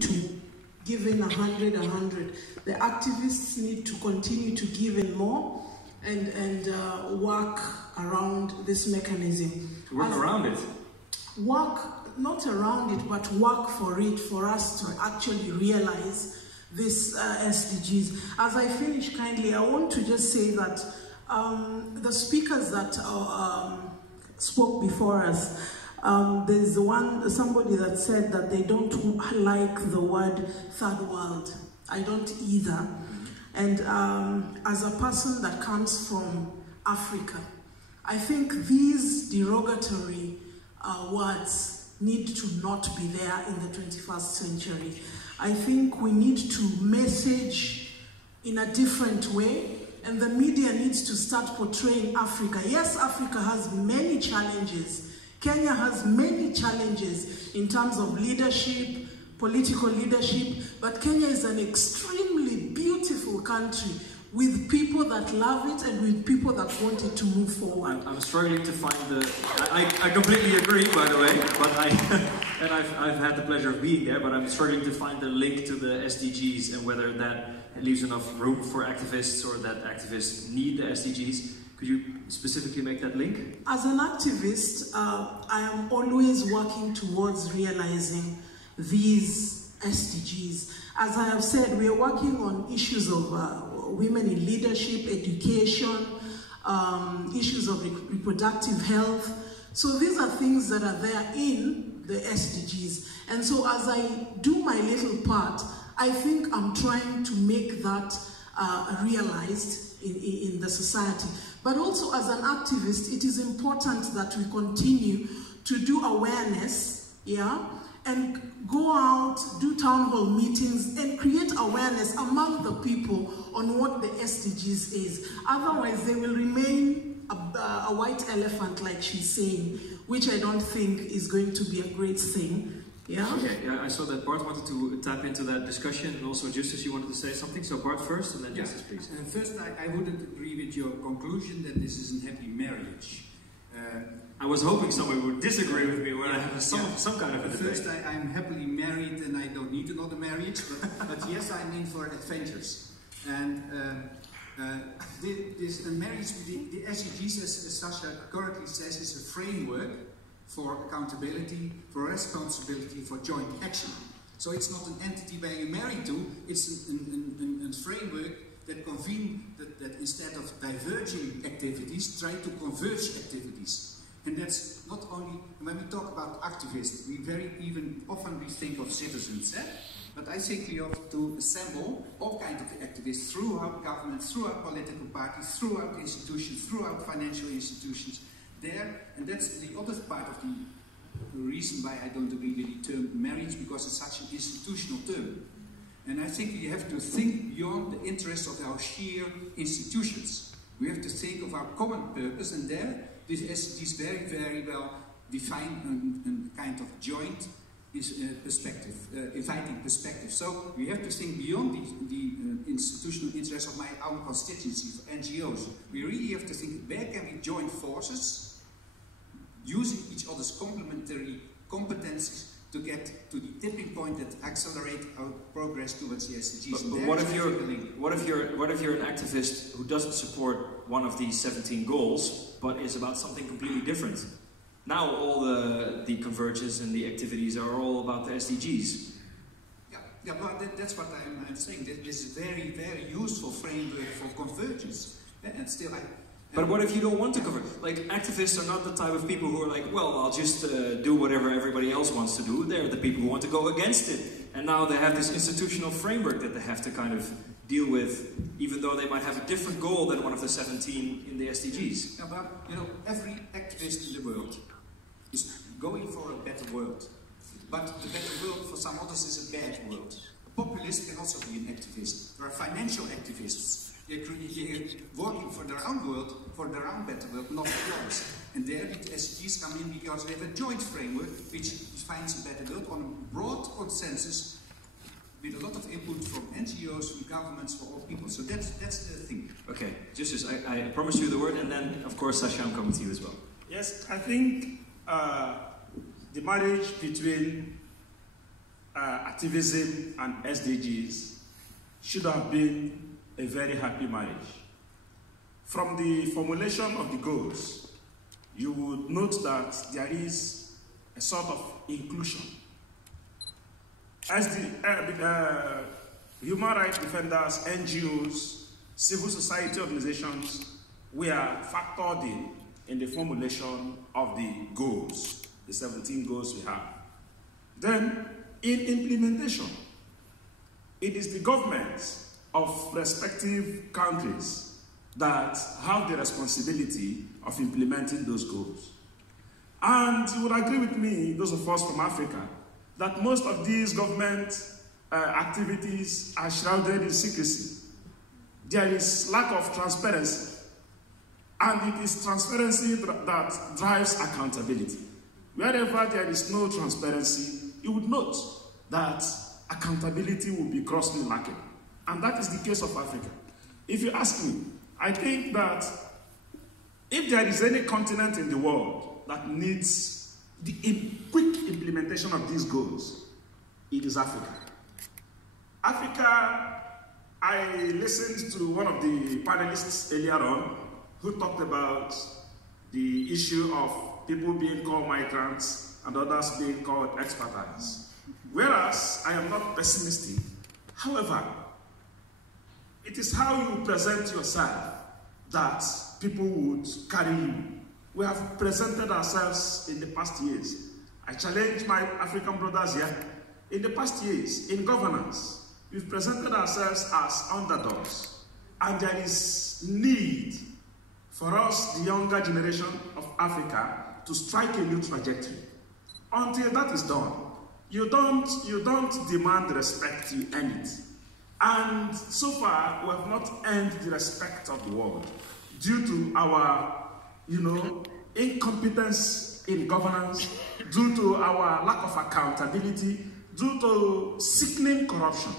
to give in 100. The activists need to continue to give in more and work around this mechanism. Work around it? Work, not around it, but work for it, for us to actually realize this SDGs. As I finish kindly, I want to just say that the speakers that spoke before us, there's somebody that said that they don't like the word third world. I don't either. And as a person that comes from Africa, I think these derogatory words need to not be there in the 21st century. I think we need to message in a different way, and the media needs to start portraying Africa. Yes, Africa has many challenges. Kenya has many challenges in terms of leadership, political leadership, but Kenya is an extremely beautiful country with people that love it and with people that want it to move forward. I'm struggling to find the... I completely agree, by the way, but and I've had the pleasure of being there, but I'm struggling to find the link to the SDGs and whether that leaves enough room for activists or that activists need the SDGs. Could you specifically make that link? As an activist, I am always working towards realizing these SDGs. As I have said, we are working on issues of women in leadership, education, issues of reproductive health. So these are things that are there in the SDGs. And so as I do my little part, I think I'm trying to make that realized in the society. But also as an activist, it is important that we continue to do awareness, and go out, do town hall meetings, and create awareness among the people on what the SDGs is. Otherwise, they will remain a white elephant, like she's saying, which I don't think is going to be a great thing. Yeah? Okay, yeah, I saw that Bart wanted to tap into that discussion, and also Justus, you wanted to say something. So Bart first, and then Justus, please. First, I wouldn't agree with your conclusion that this is a happy marriage. I was hoping someone would disagree with me when I have some kind of a debate. First, I'm happily married and I don't need another marriage, but yes, I'm in for adventures. And this marriage, the SDGs, as Sasha correctly says, is a framework for accountability, for responsibility, for joint action. So it's not an entity where you're married to, it's a framework that convene, that instead of diverging activities, try to converge activities. And that's not only, when we talk about activists, we often think of citizens, but I think we have to assemble all kinds of activists throughout government, throughout political parties, throughout institutions, throughout financial institutions there. And that's the other part of the reason why I don't agree with the term marriage, because it's such an institutional term. And I think we have to think beyond the interests of our sheer institutions. We have to think of our common purpose, and there this SDGs very, very well define a kind of joint perspective, inviting perspective. So we have to think beyond the institutional interests of my own constituency, for NGOs. We really have to think, where can we join forces, using each other's complementary competencies to get to the tipping point that accelerate our progress towards the SDGs. But what if you're an activist who doesn't support one of these 17 goals, but is about something completely different? Now all the convergence and the activities are all about the SDGs. Yeah, but that's what I'm saying. This is a very, very useful framework for convergence. And still, but what if you don't want to converge? Like, activists are not the type of people who are like, well, I'll just do whatever everybody else wants to do. They're the people who want to go against it. And now they have this institutional framework that they have to kind of deal with, even though they might have a different goal than one of the 17 in the SDGs. Yeah, but, every activist in the world is going for a better world. But the better world for some others is a bad world. A populist can also be an activist. There are financial activists. They're working for their own world, for their own better world, not for others. And there the SDGs come in because we have a joint framework which defines a better world on a broad consensus with a lot of input from NGOs, from governments, for all people. So that's the thing. Okay, Justus, I promise you the word, and then, of course, Sasha, I'm coming to you as well. Yes, I think the marriage between activism and SDGs should have been a very happy marriage. From the formulation of the goals, you would note that there is a sort of inclusion. As the human rights defenders, NGOs, civil society organizations were factored in the formulation of the goals, the 17 goals we have. Then, in implementation, it is the governments of respective countries that have the responsibility of implementing those goals. And you would agree with me, those of us from Africa, that most of these government activities are shrouded in secrecy. There is lack of transparency. And it is transparency that drives accountability. Wherever there is no transparency, you would note that accountability will be grossly lacking. And that is the case of Africa. If you ask me, I think that if there is any continent in the world that needs the quick implementation of these goals, it is Africa. Africa, I listened to one of the panelists earlier on who talked about the issue of people being called migrants and others being called expatriates. Whereas I am not pessimistic. However, it is how you present yourself that people would carry you. We have presented ourselves in the past years. I challenge my African brothers here. In the past years, in governance, we've presented ourselves as underdogs. And there is need for us, the younger generation of Africa, to strike a new trajectory. Until that is done, you don't demand respect, you earn it. And so far, we have not earned the respect of the world due to our, incompetence in governance, due to our lack of accountability, due to sickening corruption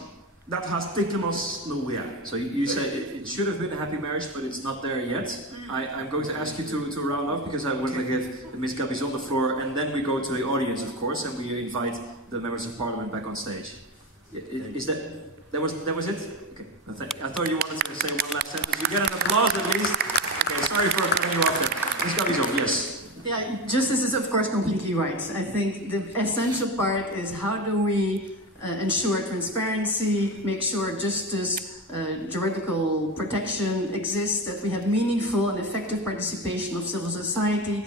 that has taken us nowhere. So you said it should have been a happy marriage, but it's not there yet. I'm going to ask you to round up, because I want to give Ms. Gabizon the floor, and then we go to the audience, of course, and we invite the members of parliament back on stage. Is that was it? Okay. I thought you wanted to say one last sentence. You get an applause at least. Okay, sorry for cutting you off there. Ms. Gabizon, yes. Yeah, justice is of course completely right. I think the essential part is how do we ensure transparency, make sure justice, juridical protection exists, that we have meaningful and effective participation of civil society,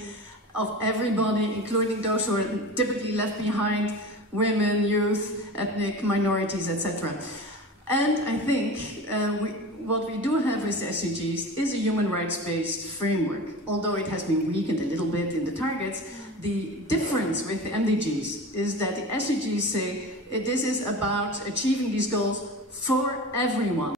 of everybody, including those who are typically left behind, women, youth, ethnic minorities, etc. And I think what we do have with the SDGs is a human rights-based framework. Although it has been weakened a little bit in the targets, the difference with the MDGs is that the SDGs say this is about achieving these goals for everyone.